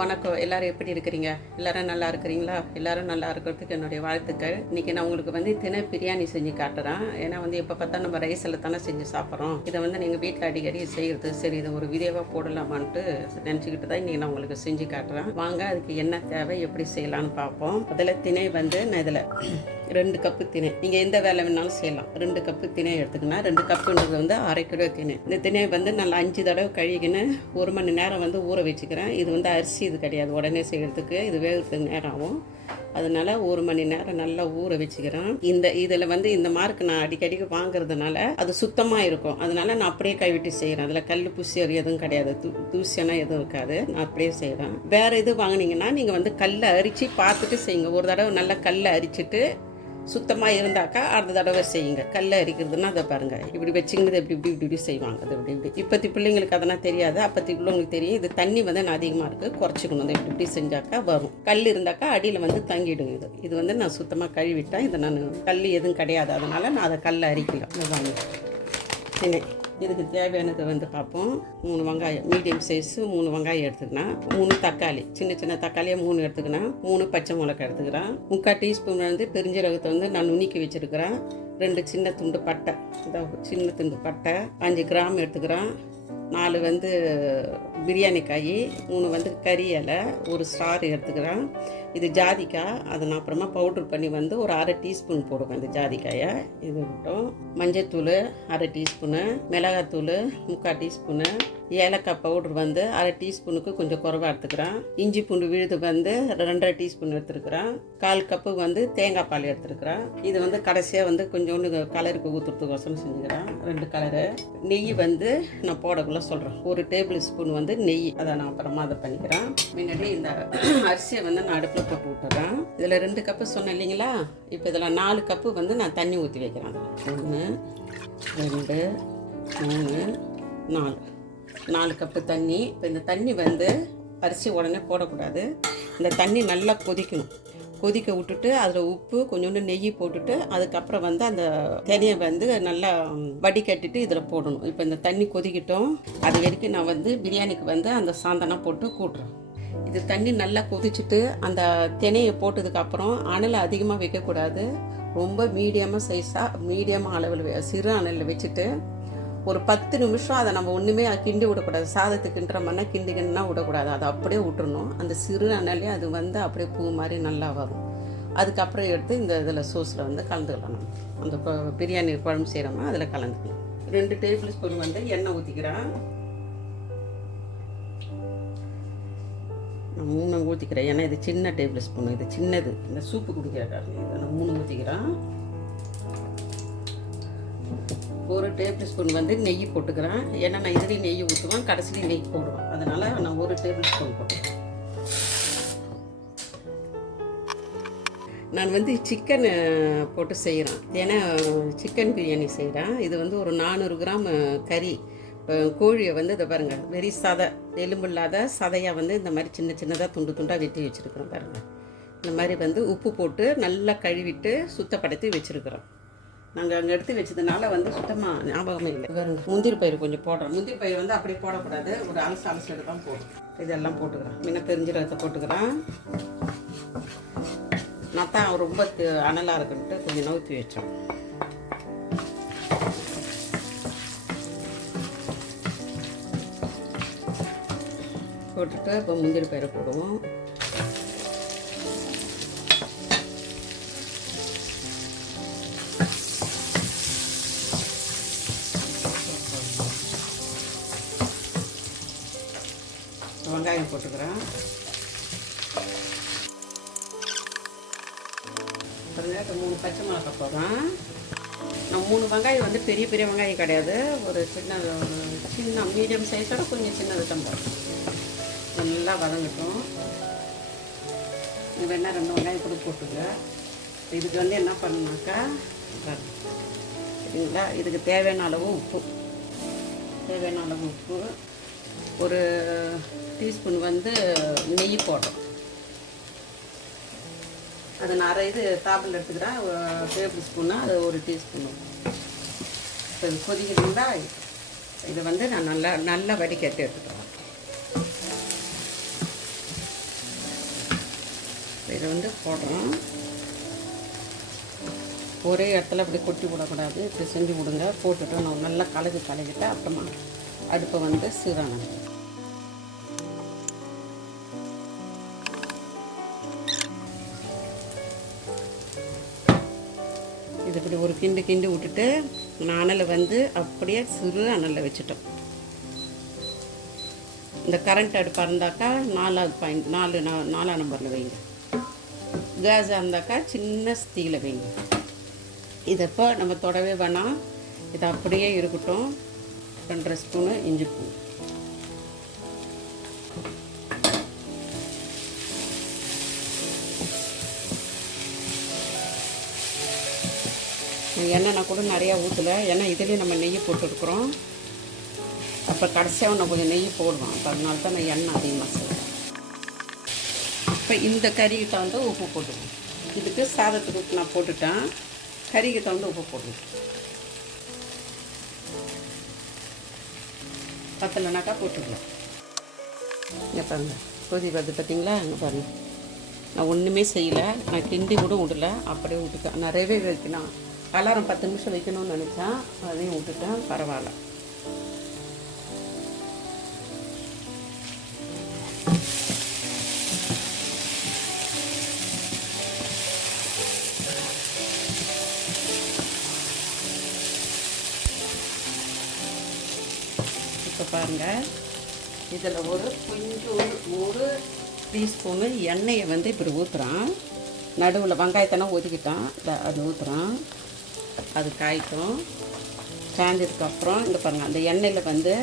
வணக்கம். எல்லாரும் எப்படி இருக்கிறீங்க? எல்லாரும் நல்லா இருக்கிறீங்களா? எல்லாரும் நல்லா இருக்கிறதுக்கு என்னுடைய வாழ்த்துக்கள். இன்றைக்கி நான் உங்களுக்கு வந்து தினை பிரியாணி செஞ்சு காட்டுறேன். ஏன்னா வந்து எப்போ பார்த்தா நம்ம ரைஸில் தானே செஞ்சு சாப்பிட்றோம். இதை வந்து நீங்கள் வீட்டில் அடிக்கடி செய்கிறது சரி, இதை ஒரு வீடியோவாக போடலாமான்ட்டு நினச்சிக்கிட்டு தான் இன்றைக்கி நான் உங்களுக்கு செஞ்சு காட்டுறேன். வாங்க, அதுக்கு என்ன தேவை, எப்படி செய்யலான்னு பார்ப்போம். அதில் திணை வந்து நான் இதில் 2 கப்பு திணை, நீங்கள் எந்த வேலை வேணாலும் செய்யலாம். 2 கப்பு திணை எடுத்துக்கணும். 2 கப்புன்றது வந்து 1/2 கிலோ திணை. இந்த திணை வந்து நல்லா 5 தடவை கழுகின்னு 1 மணி நேரம் வந்து ஊற வச்சுக்கிறேன். இது வந்து அரிசி இது கிடையாது, உடனே செய்கிறதுக்கு இது வேகிறதுக்கு நேரம் ஆகும். அதனால 1 மணி நேரம் நல்லா ஊற வச்சுக்கிறேன். இதில் வந்து இந்த மார்க் நான் அடிக்கடிக்கு வாங்குறதுனால அது சுத்தமாக இருக்கும். அதனால நான் அப்படியே கைவிட்டு செய்கிறேன். அதில் கல் பூசி எதுவும் கிடையாது, தூசியெல்லாம் எதுவும் இருக்காது. நான் அப்படியே செய்கிறேன். வேறு எது வாங்கினீங்கன்னா நீங்கள் வந்து கல்லை அரித்து பார்த்துட்டு செய்யுங்க. ஒரு தடவை நல்லா கல்லை அரிச்சிட்டு சுத்தமாக இருந்தாக்கா அடுத்த தடவை செய்யுங்க. கல்லை அரிக்கிறதுனா அதை பாருங்கள், இப்படி வச்சுங்கிறது இப்படி செய்வாங்க. அது இப்படி இப்போத்தி பிள்ளைங்களுக்கு அதெல்லாம் தெரியாது, அப்போத்தி பிள்ளைங்களுக்கு தெரியும். இது தண்ணி வந்து நான் அதிகமாக இருக்குது, குறைச்சிக்கணும். அதை இப்படி செஞ்சாக்கா வரும். கல் இருந்தாக்கா அடியில் வந்து தங்கிடுங்க. இது வந்து நான் சுத்தமாக கழுவிட்டேன். இதை நான் கல் எதுவும் கிடையாது, அதனால் நான் அதை கல்லை அரிக்கலாம். வாங்க, திணை இதுக்கு தேவையானது வந்து பார்ப்போம். 3 வெங்காயம் மீடியம் சைஸு 3 வெங்காயம் எடுத்துக்கினேன். 3 தக்காளி, சின்ன தக்காளியாக 3 எடுத்துக்கினேன். 3 பச்சை மிளகாய் எடுத்துக்கிறேன். 3/4 டீஸ்பூன் வந்து பெருஞ்சீரகத்தை வந்து நான் நுணுக்கி வச்சுருக்கிறேன். 2 சின்ன துண்டு பட்டை, சின்ன துண்டு பட்டை, 5 கிராம் எடுத்துக்கிறேன். 4 வந்து பிரியாணி காய், 3 வந்து கறி இலை, 1 ஸ்டார் எடுத்துக்கிறேன். இது ஜாதிக்காய், அதை நான் அப்புறமா பவுட்ரு பண்ணி வந்து ஒரு 1/2 டீஸ்பூன் போடுவேன். இந்த ஜாதிக்காயை இது மட்டும். மஞ்சத்தூள் 1/2 டீஸ்பூனு, மிளகாத்தூள் 3/4 டீஸ்பூனு, ஏலக்காய் பவுட்ரு வந்து 1/2 டீஸ்பூனுக்கு கொஞ்சம் குறைவாக எடுத்துக்கிறேன். இஞ்சி பூண்டு விழுது வந்து 2/2 டீஸ்பூன் எடுத்துருக்கிறேன். 1/4 கப்பு வந்து தேங்காய் பால் எடுத்துருக்கிறேன். இது வந்து கடைசியாக வந்து கொஞ்சோண்டு கலருக்கு ஊற்றுறதுக்கோசரம் செஞ்சுக்கிறேன். 2 கலரு. நெய் வந்து நான் போடக்குள்ள சொல்கிறேன். 1 டேபிள் ஸ்பூன் வந்து நெய், அதை நான் அப்புறமா அதை பண்ணிக்கிறேன். முன்னாடி இந்த அரிசியை வந்து நான் அடுப்பில் போட்டு விட்டுறேன். இதில் 2 கப்பு சொன்னேன் இல்லைங்களா? இப்போ இதில் 4 கப்பு வந்து நான் தண்ணி ஊற்றி வைக்கிறேன். 1 2 3 4 4 கப்பு தண்ணி. இப்போ இந்த தண்ணி வந்து அரிசி உடனே போடக்கூடாது. இந்த தண்ணி நல்லா கொதிக்கணும். கொதிக்க விட்டுட்டு அதில் உப்பு கொஞ்சோண்டு நெய் போட்டுட்டு அதுக்கப்புறம் வந்து அந்த தினையை வந்து நல்லா வடிகட்டிட்டு இதில் போடணும். இப்போ இந்த தண்ணி கொதிக்கிட்டோம். அது வரைக்கும் நான் வந்து பிரியாணிக்கு வந்து அந்த சாந்தனம் போட்டு கூட்டுறேன். இது தண்ணி நல்லா கொதிச்சுட்டு அந்த தினையை போட்டதுக்கப்புறம் அனலை அதிகமாக வைக்கக்கூடாது. ரொம்ப மீடியமாக சைஸாக மீடியமாக அளவில் சிறு அனலில் வச்சுட்டு ஒரு 10 நிமிஷம் அதை நம்ம ஒன்றுமே கிண்டி விடக்கூடாது. சாதத்துக்கு கிண்டுற மாதிரினா கிண்டினா விடக்கூடாது, அதை அப்படியே விட்டுறணும். அந்த சிறு அனலே அது வந்து அப்படியே பூ மாதிரி நல்லா வரும். அதுக்கப்புறம் எடுத்து இந்த இதில் சோஸில் வந்து கலந்துக்கலாம். நம்ம அந்த பிரியாணி குழம்பு செய்கிறோமா அதில் கலந்துக்கலாம். 2 டேபிள் ஸ்பூன் வந்து எண்ணெய் ஊற்றிக்கிறேன். நான் 3 ஊற்றிக்கிறேன். ஏன்னா இது சின்ன டேபிள் ஸ்பூன், இது சின்னது, இந்த சூப்பு குடிக்கிறாரு. இதை நான் 3 ஊற்றிக்கிறேன். 1 டேபிள் ஸ்பூன் வந்து நெய் போட்டுக்கிறேன். ஏன்னா நான் இதுலேயும் நெய் ஊற்றுவேன், கடைசிலையும் நெய் போடுவேன். அதனால் நான் 1 டேபிள் ஸ்பூன் போட்டுக்கிறேன். நான் வந்து சிக்கன் போட்டு செய்கிறேன். ஏன்னா சிக்கன் பிரியாணி செய்கிறேன். இது வந்து ஒரு 400 கிராம் கறி கோழியை வந்து இதை பாருங்கள், வெறி சதை, எலும்பு இல்லாத சதையாக வந்து இந்த மாதிரி சின்னதாக துண்டாக வெட்டி வச்சுருக்குறோம் பாருங்கள். இந்த மாதிரி வந்து உப்பு போட்டு நல்லா கழுவிட்டு சுத்தப்படுத்தி வச்சுருக்குறோம். நாங்கள் அங்கே எடுத்து வச்சதுனால வந்து சுத்தமாக ஞாபகமே இல்லை. பாருங்க, முந்திரி பயிர் கொஞ்சம் போடுறோம். முந்திரி பயிர் வந்து அப்படியே போடக்கூடாது, ஒரு அலசு தான் போடும். இதெல்லாம் போட்டுக்கிறேன். முன்ன பெருஞ்சீரகத்தை போட்டுக்கிறேன். நான் தான் ரொம்ப அனலாக இருக்குன்ட்டு கொஞ்சம் நவுத்தி வச்சோம். போட்டுட்டு இப்போ முந்திரி பயிரை போடுவோம். வெங்காயம் போட்டுக்கிறேன். அப்புறமேட்டு 3 பச்சை மிளகாய் போடுறேன். நான் 3 வெங்காயம் வந்து பெரிய வெங்காயம் கிடையாது, ஒரு சின்ன மீடியம் சைஸோட கொஞ்சம் சின்னது தான் போடுறேன். நல்லா வதங்கட்டும். இது வேணால் 2 வெங்காயம் கூட போட்டுங்க. இதுக்கு வந்து என்ன பண்ணணுனாக்கா, சரிங்களா, இதுக்கு தேவையான அளவு உப்பு, ஒரு டீஸ்பூன் வந்து நெய் போடுறோம். அது நான் 1/2 தாப்பில் எடுத்துக்கிறேன். டேபிள் ஸ்பூன்னா அது 1 டீஸ்பூன். இப்போ இது கொதிக்கிறீங்களா, இதை வந்து நான் நல்லா வடிகட்டி எடுத்துக்கிறேன். இதை வந்து போடுறோம். ஒரே இடத்துல அப்படி கொட்டி விடக்கூடாது. இப்படி செஞ்சு விடுங்க. போட்டுட்டு நான் நல்லா கலக்கிட்டு அப்புறமா அடுப்பை வந்து சீரானது. இது இப்படி ஒரு கிண்டு விட்டுட்டு அனலை வந்து அப்படியே சிறு அனலில் வச்சுட்டோம். இந்த கரண்ட் அடுப்பாக இருந்தாக்கா 4 நம்பரில் வைங்க. கேஸாக இருந்தாக்கா சின்ன தீயில் வைங்க. இதை இப்போ நம்ம தொடவே வேணாம். இது அப்படியே இருக்கட்டும். 2 ஸ்பூனு இஞ்சி பூ. எண்ணெய் கூட நிறையா ஊற்றலை. ஏன்னா இதுலேயும் நம்ம நெய் போட்டுருக்குறோம். அப்போ கடைசியாக நான் கொஞ்சம் நெய் போடுவோம். அப்போ அதனால தான் நான் எண்ணெய் அதிகமாக செய்வேன். இப்போ இந்த கறிக்கு தகுந்த உப்பு போட்டுக்குவோம். இதுக்கு சாதத்துக்கு உப்பு நான் போட்டுட்டேன். கறிக்கு தகுந்த உப்பு போட்டுருக்கேன். பத்தலைனாக்கா போட்டுக்கலாம். இங்கே பாருங்கள் கொதி வருது பார்த்தீங்களா? அங்கே பாருங்கள், நான் ஒன்றுமே செய்யலை. நான் கிண்டி கூட விடலை. அப்படியே விட்டுட்டேன். நிறையவே வைக்கணும். அலாரம் 10 நிமிஷம் வைக்கணும்னு நினச்சேன். அதையும் விட்டுட்டேன். பரவாயில்ல. இப்போ பாருங்கள், இதில் ஒரு டீஸ்பூனு எண்ணெயை வந்து இப்படி ஊற்றுறான். நடுவில் வெங்காயத்தெல்லாம் ஒதுக்கிட்டான். அது ஊற்றுறான். அது காய்க்கும். காய்ஞ்சதுக்கப்புறம் இங்கே பாருங்கள், அந்த எண்ணெயில் வந்து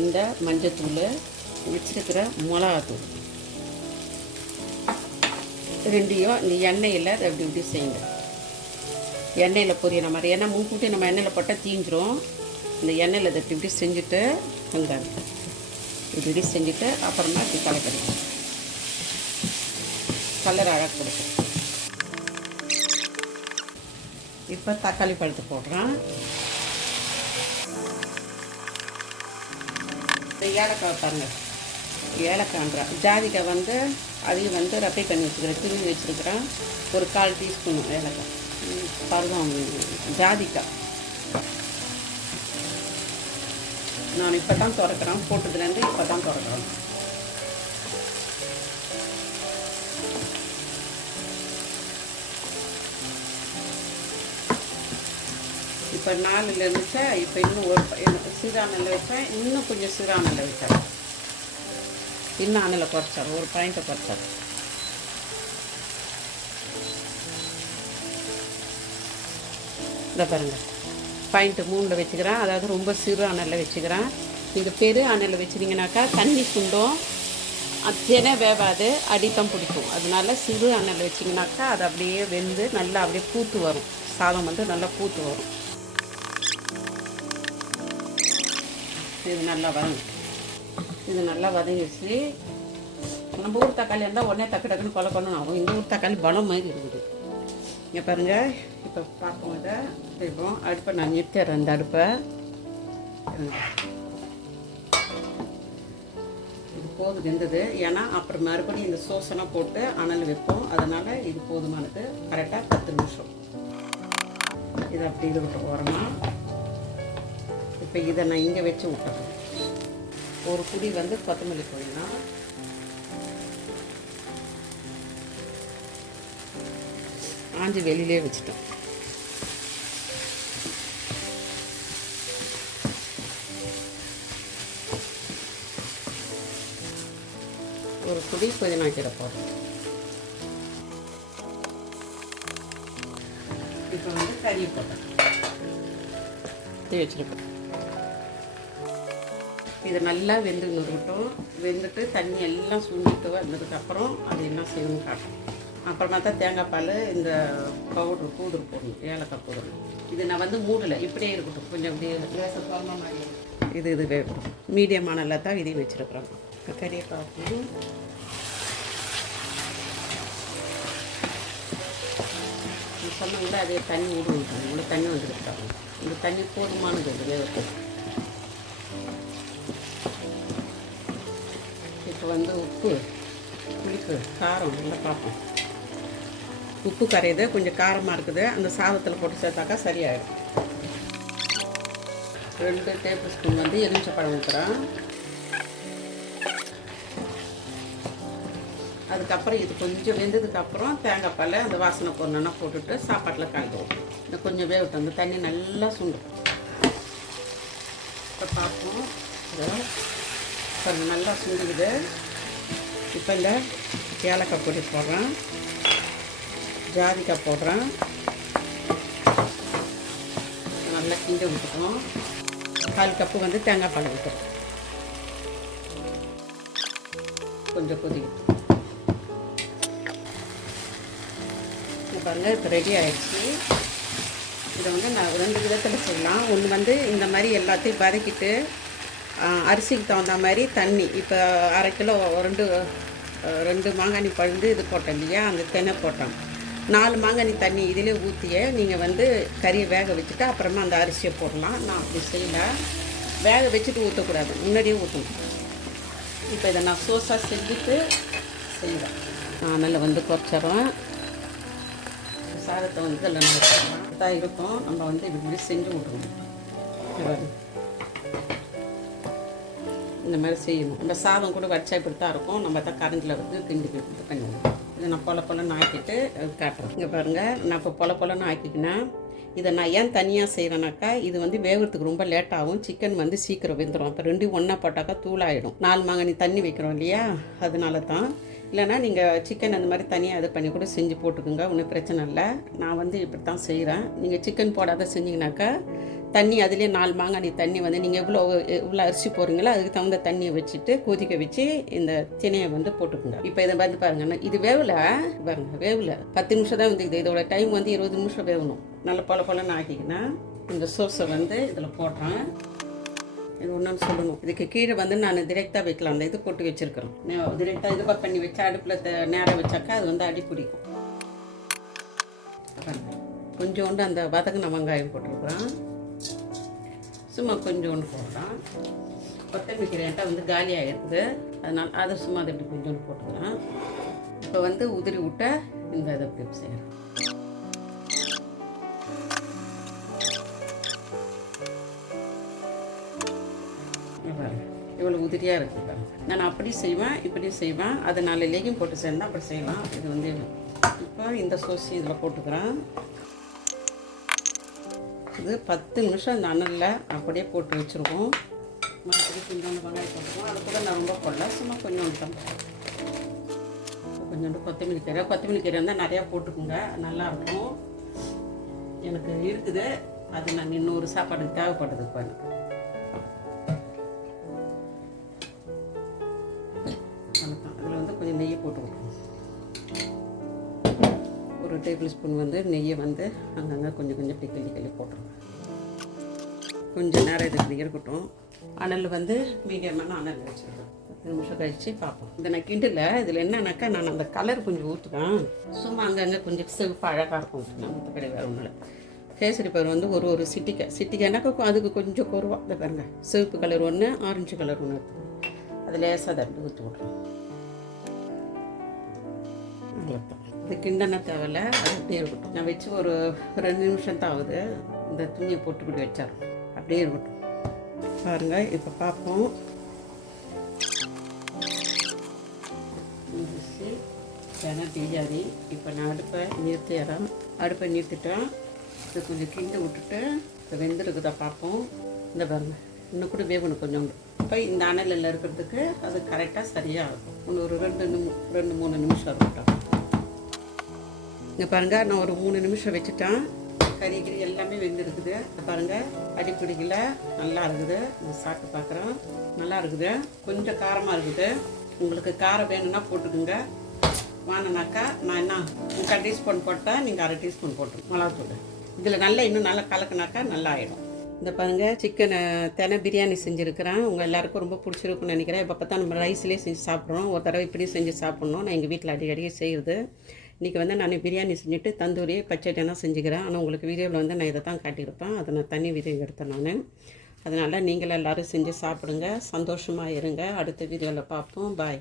இந்த மஞ்சத்தூள், வச்சுருக்கிற மிளகாத்தூள் ரெண்டையும் இந்த எண்ணெயில் அப்படி இப்படி செய்யுங்க. எண்ணெயில் பொரியற மாதிரி. ஏன்னா முன்கூட்டி நம்ம எண்ணெயில் போட்டால் தீஞ்சிரும். இந்த எண்ணெயில் அதை இப்படி செஞ்சுட்டு வெங்காயம் இப்படி செஞ்சுட்டு அப்புறமா இப்படி கலக்கணும். கலர் அழகாக கொடுக்கும். இப்போ தக்காளி பழத்தை போடுறேன். இந்த ஏலக்காய் பாருங்கள், ஏலக்காய்ன்றா ஜாதிக்காய் வந்து அதையும் வந்து ரப்பை பண்ணி வச்சுக்கிறேன். துணி வச்சுருக்கிறேன். ஒரு 1/4 டீஸ்பூன் ஏலக்காய். பருவம் ஜாதிக்காய் நான் இப்போ தான் திறக்கிறேன். போட்டதுலேருந்து இப்போ தான் திறக்கிறேன். இப்போ 4 இருந்துச்சா, இப்போ இன்னும் ஒரு சிறானலில் வச்சேன். இன்னும் கொஞ்சம் சிறானலில் வச்சார். இன்னும் அனலில் குறைச்சார். ஒரு பாயிண்ட்டை குறைச்சார். இந்த பாருங்கள், பாயிண்ட்டு 3 வச்சுக்கிறேன். அதாவது ரொம்ப சிறு அனலில் வச்சுக்கிறேன். நீங்கள் பெரு அனலில் வச்சுருங்கனாக்கா தண்ணி சுண்டும், தினை வேவாது, அடித்தம் பிடிக்கும். அதனால சிறு அனலில் வச்சிங்கனாக்கா அது அப்படியே வெந்து நல்லா அப்படியே பூத்து வரும். சாதம் வந்து நல்லா பூத்து வரும். இது நல்லா வதங்கும். இது நல்லா வதங்கிடுச்சு. நம்ம ஊர் தக்காளி இருந்தால் உடனே டக்குன்னு கொல்லணும் ஆகும். இந்த ஊர் தக்காளி பலம் மாதிரி இருக்குது. இங்கே பாருங்கள், இப்போ பார்ப்போம். இதை செய்வோம். அடுப்பை நான் நிறுத்திடுறேன். அந்த அடுப்பை இது போதும் வெந்தது. ஏன்னா அப்புறம் மறுபடியும் இந்த சோசனை போட்டு அனல் வைப்போம். அதனால் இது போதுமானது. கரெக்டாக 10 நிமிஷம் இதை அப்படி இது விட்டு ஓரமாக. இப்போ இதை நான் இங்கே வச்சு விட்டுறேன். ஒரு குடி வந்து கொத்தமல்லி போயிடலாம். ஆஞ்சி வெளியிலே வச்சுட்டோம். ஒரு குடி புதினா கீரை போடுறோம். இப்போ வந்து கறி போட்டோம். வச்சுருக்கோம். இது நல்லா வெந்து நுருகட்டும். வெந்துட்டு தண்ணி எல்லாம் சுண்டிட்டு வந்ததுக்கப்புறம் அது என்ன செய்யணும்னு காட்டும். அப்புறமா தான் தேங்காய் பால், இந்த பவுடர் போடணும், ஏலக்காய் பவுடர். இது நான் வந்து மூடலை, இப்படியே இருக்கட்டும். கொஞ்சம் அப்படியே லேசாக குழம்பு மாதிரி இது வேகும். மீடியமானல தான் இதையும் வச்சுருக்குறோம். கறியை பார்த்து சொன்னாங்க அதே தண்ணி விடுவோம். இவ்வளோ தண்ணி வந்துருக்காங்க. இந்த தண்ணி போதுமானது இது வேகத்துக்கு. இப்போ வந்து உப்பு, புளிப்பு, காரம் நல்லா பார்ப்போம். உப்பு கரையுது, கொஞ்சம் காரமாக இருக்குது. அந்த சாதத்தில் போட்டு சேர்த்தாக்கா சரியாயிடும். 2 டேபிள் ஸ்பூன் வந்து எலுமிச்சப்பழம் ஊற்றுறேன். அதுக்கப்புறம் இது கொஞ்சம் வெந்ததுக்கப்புறம் தேங்காய் பால் அந்த வாசனை பொருளெல்லாம் போட்டுட்டு சாப்பாட்டில் கலந்துவோம். இந்த கொஞ்சம் வேகட்டும், அந்த தண்ணி நல்லா சுண்டும். இப்போ பார்ப்போம், கொஞ்சம் நல்லா சுண்டுக்குது. இப்போ இந்த ஏலக்காய் பொடி போடுறேன், ஜாதிக்காய் போடுறேன், நல்லா கிண்டி விட்டுக்கணும். 1/4 கப்பு வந்து தேங்காய் பால் ஊற்றுறோம். கொஞ்சம் கொதிக்கும். பாருங்கள், இப்போ ரெடி ஆகிடுச்சு. இதை வந்து நான் 2 விதத்தில் செய்யலாம். ஒன்று வந்து இந்த மாதிரி எல்லாத்தையும் வதக்கிட்டு அரிசிக்கு தகுந்த மாதிரி தண்ணி, இப்போ 1/2 கிலோ 2 மாங்கானி பழுந்து இது போட்டேன் இல்லையா, அந்த தென்னை போட்டோம். 4 மாங்கானி தண்ணி இதிலே ஊற்றியே நீங்கள் வந்து கறியை வேக வச்சுட்டு அப்புறமா அந்த அரிசியை போடலாம். நான் அப்படி செய்யலை, வேக வச்சுட்டு ஊற்றக்கூடாது, முன்னாடியே ஊற்றணும். இப்போ இதை நான் சோஸாக செஞ்சுட்டு செய்வேன். நல்லா வந்து குறைச்சிட்றேன். சாதத்தை வந்து இதில் நம்ம தான் இருக்கும். நம்ம வந்து இப்படி செஞ்சு விட்ருவோம். இந்த மாதிரி செய்யணும். இந்த சாதம் கூட வச்சா இப்படி தான் இருக்கும். நம்ம தான் கரண்டில் வந்து கிண்டி இது பண்ணுவோம். இதை நான் பொலன்னு ஆக்கிட்டு காட்டுறேன். இங்கே பாருங்கள், நான் இப்போ பொலன்னு ஆக்கிக்கினா இதை நான் ஏன் தனியாக செய்கிறேன்னாக்கா, இது வந்து வேகிறதுக்கு ரொம்ப லேட்டாகும். சிக்கன் வந்து சீக்கிரம் வெந்துடும். இப்போ 2 ஒன்றா போட்டாக்கா தூளாகிடும். 4 மாங்கானி தண்ணி வைக்கிறோம் இல்லையா, அதனால தான். இல்லைனா நீங்கள் சிக்கன் அந்த மாதிரி தனியாக இது பண்ணி கூட செஞ்சு போட்டுக்கோங்க, ஒன்றும் பிரச்சனை இல்லை. நான் வந்து இப்படி தான் செய்கிறேன். நீங்கள் சிக்கன் போடாத செஞ்சிங்கனாக்கா தண்ணி அதிலே 4 மாங்கானி தண்ணி வந்து நீங்கள் எவ்வளோ அரிசி போடுறீங்களோ அதுக்கு தகுந்த தண்ணியை வச்சுட்டு கொதிக்க வச்சு இந்த தினையை வந்து போட்டுக்கோங்க. இப்போ இதை வந்து பாருங்கன்னா இது வேவில் 10 நிமிஷம் தான் வந்து இதோட டைம் வந்து 20 நிமிஷம் வேகணும். நல்லா பொலன்னு ஆக்கிக்கினா இந்த சோஸை வந்து இதில் போடுறேன். இது ஒன்றுன்னு சொல்லணும், இதுக்கு கீழே வந்து நான் டிரெக்டாக வைக்கலாம். அந்த இது போட்டு வச்சுருக்கிறோம். டிரெக்டாக இது பண்ணி வச்சா அடுப்பில் நேரம் வச்சாக்கா அது வந்து அடி பிடிக்கும். கொஞ்சோண்டு அந்த வதங்கின வெங்காயம் போட்டுருக்குறேன், சும்மா கொஞ்சோண்டு போடுறேன். கொத்தமல்லி கீரையாட்டா வந்து காலியாக இருக்குது, அதனால் அதை சும்மா அதை இப்படி கொஞ்சோண்டு போட்டுக்கிறேன். இப்போ வந்து உதிரி விட்ட இந்த இதை இப்படி செய்கிறேன். இவ்வளோ உதிரியாக இருக்குது பாருங்க. நான் அப்படி செய்வேன், இப்படி செய்வேன். அது 4 லேகியம் போட்டு சேர்ந்தா அப்படி செய்யலாம். இது வந்து இப்போ இந்த சோசி இதில் போட்டுக்கிறேன். இது 10 நிமிஷம் இந்த அனலில் அப்படியே போட்டு வச்சுருக்கோம். மறுபடியும் கொஞ்சோண்டு வெங்காயம் போட்டுருக்கோம். அது கூட நான் ரொம்ப போடல, சும்மா கொஞ்சோண்டு தான். கொஞ்சோண்டு கொத்தமல்லி கீரை இருந்தால் நிறையா போட்டுக்கோங்க, நல்லாயிருக்கும். எனக்கு இருக்குது, அது நான் இன்னொரு சாப்பாடுக்கு தேவைப்படுது. இப்போ அதில் வந்து கொஞ்சம் நெய் போட்டு விட்ருவோம். 1 டேபிள் ஸ்பூன் வந்து நெய்யை வந்து அங்கங்கே கொஞ்சம் இப்படி கிள்ளி போட்டுருவோம். கொஞ்சம் நேரம் இது இப்படி இருக்கட்டும். அனல் வந்து மீடியமான அனல் வச்சுருக்கோம். 10 நிமிஷம் கழித்து பார்ப்போம். இந்த நான் கிண்டல இதில் என்னன்னாக்கா நான் அந்த கலர் கொஞ்சம் ஊற்றுவேன், சும்மா அங்கங்கே கொஞ்சம் சிவப்பு அழகாக இருக்கும். நான் மற்றபடி வேறு ஒன்றும் இல்லை. கேசரி பயிர் வந்து ஒரு சிட்டிக்கைனாக்கா அதுக்கு கொஞ்சம் குருவா. இதை பாருங்க, சிவப்பு கலர் ஒன்று, ஆரஞ்சு கலர் ஒன்று, அது லேசாக அதை அப்படி ஊற்றி விட்ருவோம். அவ்வளோதான். இது கிண்டன தேவையில்லை, அது அப்படியே இருக்கட்டும். நான் வச்சு ஒரு 2 நிமிஷம் தான் ஆகுது. இந்த துணியை போட்டுக்கிட்டு வச்சார், அப்படியே இருக்கட்டும். பாருங்கள், இப்போ பார்ப்போம். பிரியாணி இப்போ நான் அடுப்பை நிறுத்திட்டேன். இது கொஞ்சம் கிண்டி விட்டுட்டு இப்போ வெந்திருக்குதா பார்ப்போம். இந்த பாருங்கள், இன்னும் கூட வேகணும் கொஞ்சோண்டு. இப்போ இந்த அனலில் இருக்கிறதுக்கு அது கரெக்டாக சரியாக இருக்கும். இன்னும் ஒரு 2-3 நிமிஷம் இருக்கட்டும். இங்கே பாருங்கள், நான் ஒரு 3 நிமிஷம் வச்சுட்டேன். கறி எல்லாமே வெந்திருக்குது. பாருங்கள், அடிப்பிடிக்கல, நல்லா இருக்குது. நான் சாப்பிட்டு பார்க்குறேன், நல்லா இருக்குது. கொஞ்சம் காரமாக இருக்குது. உங்களுக்கு காரம் வேணும்னா போட்டுக்குங்க, வாங்கினாக்கா நான் என்ன 3/4 டீஸ்பூன் போட்டால் நீங்கள் 1/2 டீஸ்பூன் போட்டு மிளகாத்தூள் இதில் நல்லா இன்னும் நல்லா கலக்குனாக்கா நல்லா ஆகிடும். இந்த பாருங்கள், சிக்கன் தெனை பிரியாணி செஞ்சுருக்கிறேன். உங்கள் எல்லாேருக்கும் ரொம்ப பிடிச்சிருக்குன்னு நினைக்கிறேன். இப்போ பார்த்தா நம்ம ரைஸ்லேயே செஞ்சு சாப்பிட்றோம். ஒரு தடவை இப்படி செஞ்சு சாப்பிட்ணும். நான் எங்கள் வீட்டில் அடிக்கடியே செய்கிறது. இன்றைக்கி வந்து நான் பிரியாணி செஞ்சுட்டு தந்தூரி பச்சைட்டெல்லாம் செஞ்சுக்கிறேன். ஆனால் உங்களுக்கு வீடியோவில் வந்து நான் இதை தான் காட்டியிருப்பேன். அதை நான் தனி வீடியோ எடுத்தேன் நான். அதனால் நீங்களும் எல்லோரும் செஞ்சு சாப்பிடுங்க, சந்தோஷமாக இருங்க. அடுத்த வீடியோவில் பார்ப்போம். பாய்.